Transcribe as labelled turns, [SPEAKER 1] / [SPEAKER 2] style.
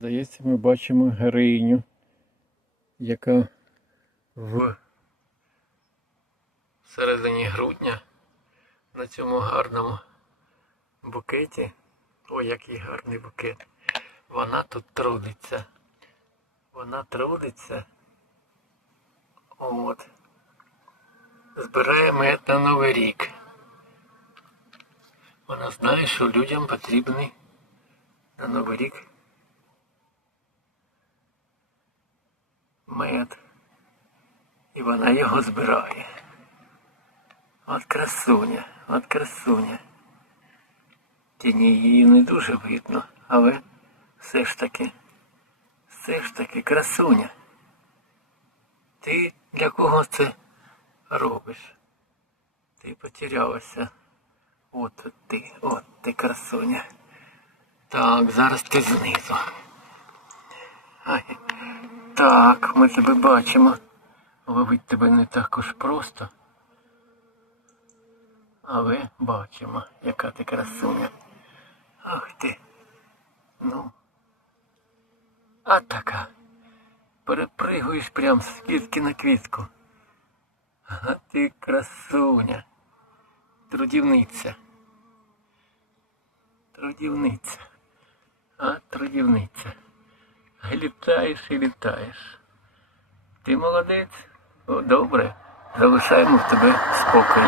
[SPEAKER 1] Здається, ми бачимо героїню, яка в середині грудня на цьому гарному букеті. Ой, який гарний букет. Вона тут трудиться. Вона трудиться. От. Збирає на Новий рік. Вона знає, що людям потрібний на Новий рік мед. І вона його збирає. От красуня, от красуня. Тіні її не дуже видно, але все ж таки, все ж таки красуня. Ти для кого це робиш? Ти потерялася. От ти, от ти красуня. Так, зараз ти знизу. Ай. Так, ми тебе бачимо. Ловить тебе не так уж просто. Але бачимо, яка ти красуня. Ах ти. Ну. А така. Перепригуєш прям з квітки на квітку. А ти красуня. Трудівниця. Трудівниця. А трудівниця. Літаєш і літаєш. Ти молодець. Добре. Залишаємо в тебе спокою.